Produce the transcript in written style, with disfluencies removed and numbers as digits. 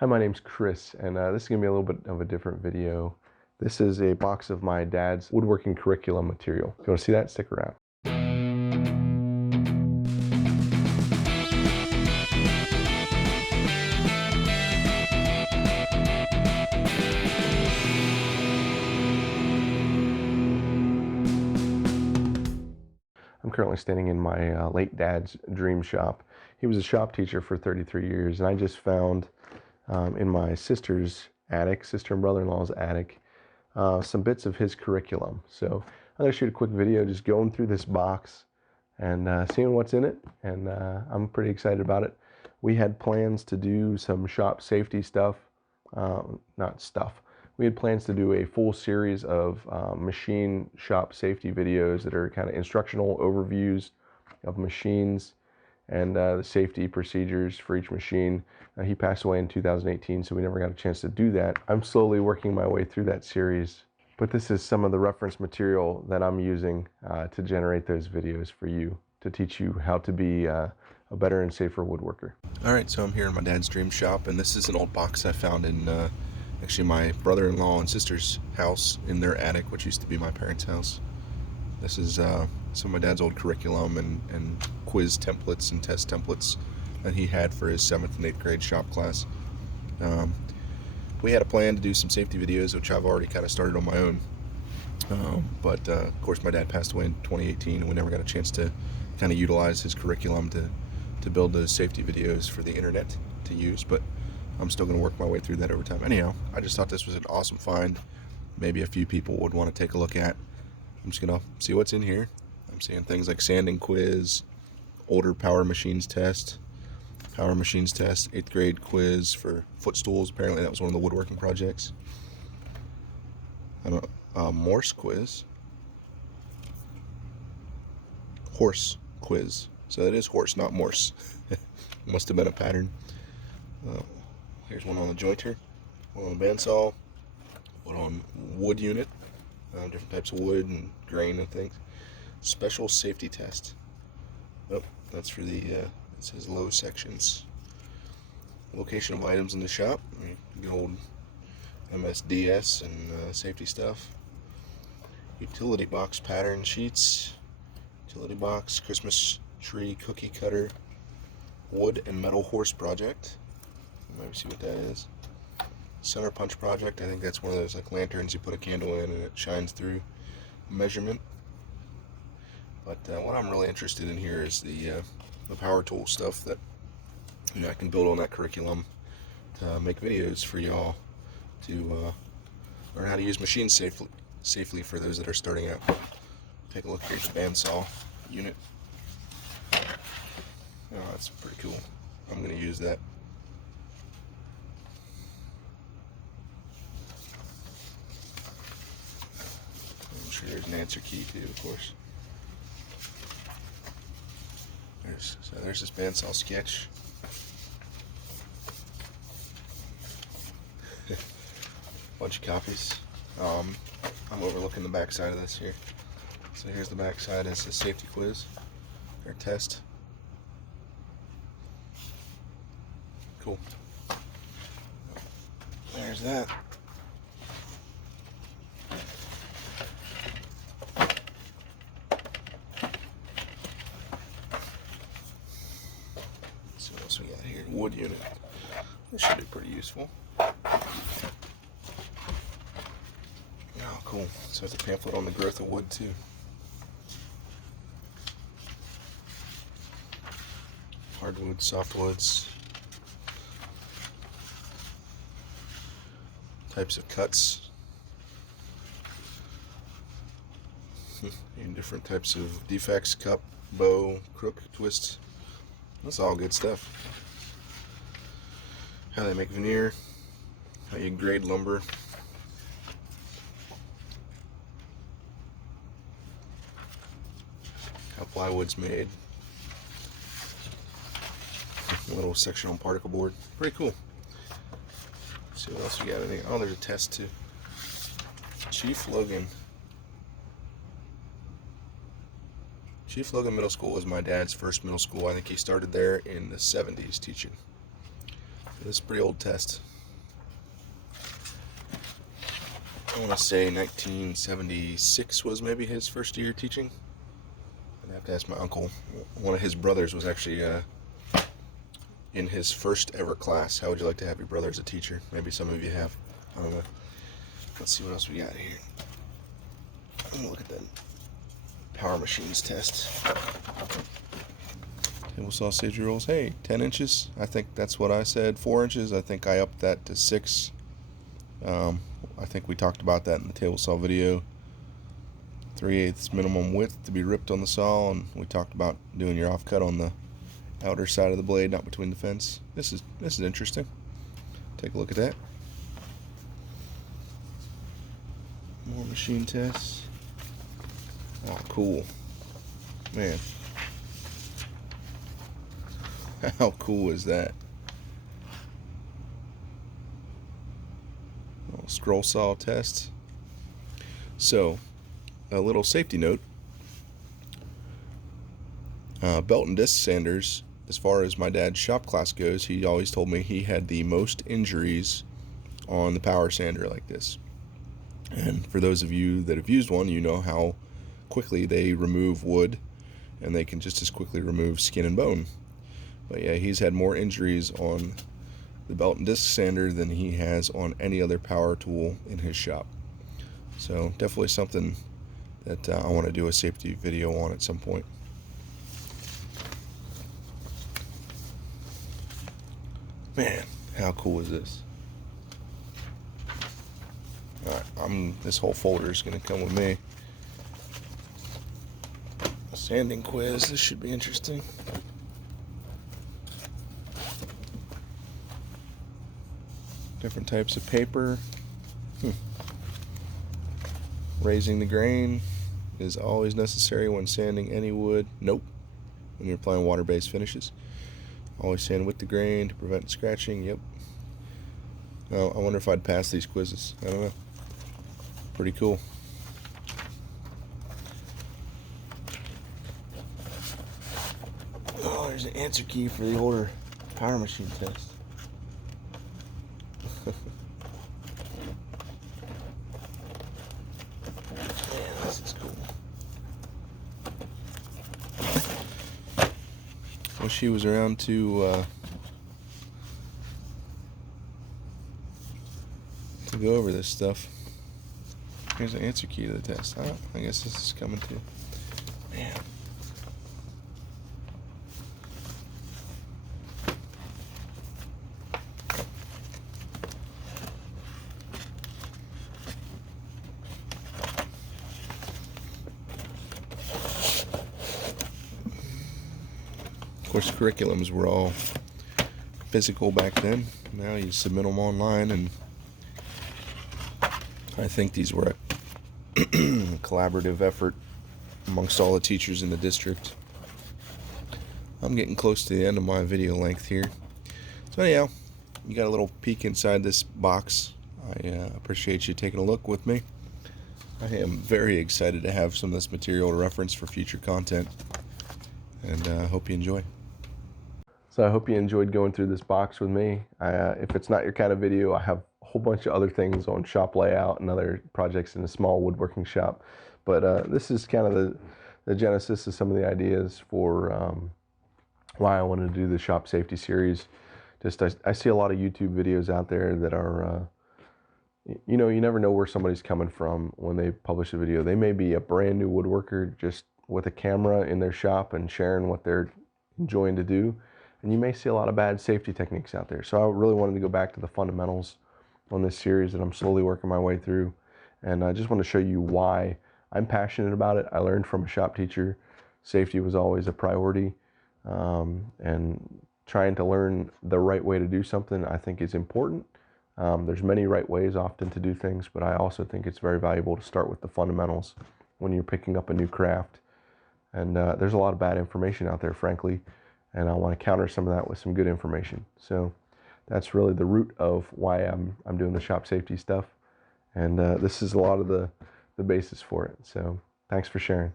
Hi, my name's Chris, and this is going to be a little bit of a different video. This is a box of my dad's woodworking curriculum material. If you want to see that, stick around. I'm currently standing in my late dad's dream shop. He was a shop teacher for 33 years, and I just found in my sister's attic, sister and brother-in-law's attic, some bits of his curriculum. So I'm going to shoot a quick video just going through this box and seeing what's in it, and I'm pretty excited about it. We had plans to do some shop safety stuff, we had plans to do a full series of machine shop safety videos that are kind of instructional overviews of machines and the safety procedures for each machine. He passed away in 2018, so we never got a chance to do that. I'm slowly working my way through that series, but this is some of the reference material that I'm using to generate those videos for you, to teach you how to be a better and safer woodworker. Alright, so I'm here in my dad's dream shop, and this is an old box I found in actually my brother-in-law and sister's house in their attic, which used to be my parents' house. This is some of my dad's old curriculum and quiz templates and test templates that he had for his 7th and 8th grade shop class. We had a plan to do some safety videos, which I've already kind of started on my own. But of course my dad passed away in 2018, and we never got a chance to kind of utilize his curriculum to build those safety videos for the internet to use, but I'm still going to work my way through that over time. Anyhow, I just thought this was an awesome find. Maybe a few people would want to take a look at. I'm just going to see what's in here. I'm seeing things like sanding quiz, older power machines test, 8th grade quiz for footstools. Apparently that was one of the woodworking projects. Morse quiz. Horse quiz. So that is horse, not Morse. Must have been a pattern. Here's one on the jointer, one on the bandsaw, one on wood unit, different types of wood and grain and things. Special safety test. Oh, that's for the, it says low sections. Location of items in the shop, good old MSDS and safety stuff. Utility box pattern sheets, utility box, Christmas tree cookie cutter, wood and metal horse project. Maybe see what that is. Center punch project. I think that's one of those like lanterns you put a candle in and it shines through measurement. But what I'm really interested in here is the power tool stuff that I can build on that curriculum to make videos for y'all to learn how to use machines safely for those that are starting out. Take a look. Here's the bandsaw unit. Oh, that's pretty cool. I'm going to use that. I'm sure there's an answer key too, of course. There's this bandsaw sketch. Bunch of copies. I'm overlooking the back side of this here. So here's the back side. It's a safety quiz or test. Cool. There's that. So what else we got here? Wood unit. This should be pretty useful. Oh, cool. So it's a pamphlet on the growth of wood too. Hardwood, softwoods. Types of cuts. And different types of defects, cup, bow, crook, twist. That's all good stuff. How they make veneer, how you grade lumber. How plywood's made. A little section on particle board. Pretty cool. Let's see what else we got. Oh, there's a test too. Chief Logan Middle School was my dad's first middle school. I think he started there in the 70s teaching. This is a pretty old test. I want to say 1976 was maybe his first year teaching. I'd have to ask my uncle. One of his brothers was actually in his first ever class. How would you like to have your brother as a teacher? Maybe some of you have. I don't know. Let's see what else we got here. Look at that power machines test. Table sausage rolls. Hey, 10 inches. I think that's what I said. 4 inches. I think I upped that to 6. I think we talked about that in the table saw video. 3/8 minimum width to be ripped on the saw, and we talked about doing your offcut on the outer side of the blade, not between the fence. This is interesting. Take a look at that. More machine tests. Oh, cool. Man. How cool is that? Little scroll saw test. So, a little safety note. Belt and disc sanders, as far as my dad's shop class goes, he always told me he had the most injuries on the power sander like this. And for those of you that have used one, you know how quickly they remove wood, and they can just as quickly remove skin and bone. But yeah, he's had more injuries on the belt and disc sander than he has on any other power tool in his shop. So definitely something that I want to do a safety video on at some point. Man, how cool is this? Alright, this whole folder is going to come with me. A sanding quiz. This should be interesting. Different types of paper. Raising the grain is always necessary when sanding any wood. Nope. When you're applying water-based finishes. Always sand with the grain to prevent scratching. Yep. Now, I wonder if I'd pass these quizzes. I don't know. Pretty cool. Oh, there's an answer key for the older power machine test. Man, this is cool. Wish he was around to go over this stuff. Here's an answer key to the test. I guess this is coming too. Man. Of course, curriculums were all physical back then. Now you submit them online, and I think these were a collaborative effort amongst all the teachers in the district. I'm getting close to the end of my video length here. So anyhow, you got a little peek inside this box. I appreciate you taking a look with me. I am very excited to have some of this material to reference for future content, and I hope you enjoy. So I hope you enjoyed going through this box with me. If it's not your kind of video, I have a whole bunch of other things on shop layout and other projects in a small woodworking shop. But this is kind of the genesis of some of the ideas for why I wanted to do the shop safety series. I see a lot of YouTube videos out there that are, you know, you never know where somebody's coming from when they publish a video. They may be a brand new woodworker just with a camera in their shop and sharing what they're enjoying to do. And you may see a lot of bad safety techniques out there. So I really wanted to go back to the fundamentals on this series that I'm slowly working my way through. And I just want to show you why I'm passionate about it. I learned from a shop teacher, safety was always a priority. And trying to learn the right way to do something, I think, is important. There's many right ways often to do things, but I also think it's very valuable to start with the fundamentals when you're picking up a new craft. And there's a lot of bad information out there, frankly. And I want to counter some of that with some good information. So that's really the root of why I'm doing the shop safety stuff. And this is a lot of the basis for it. So thanks for sharing.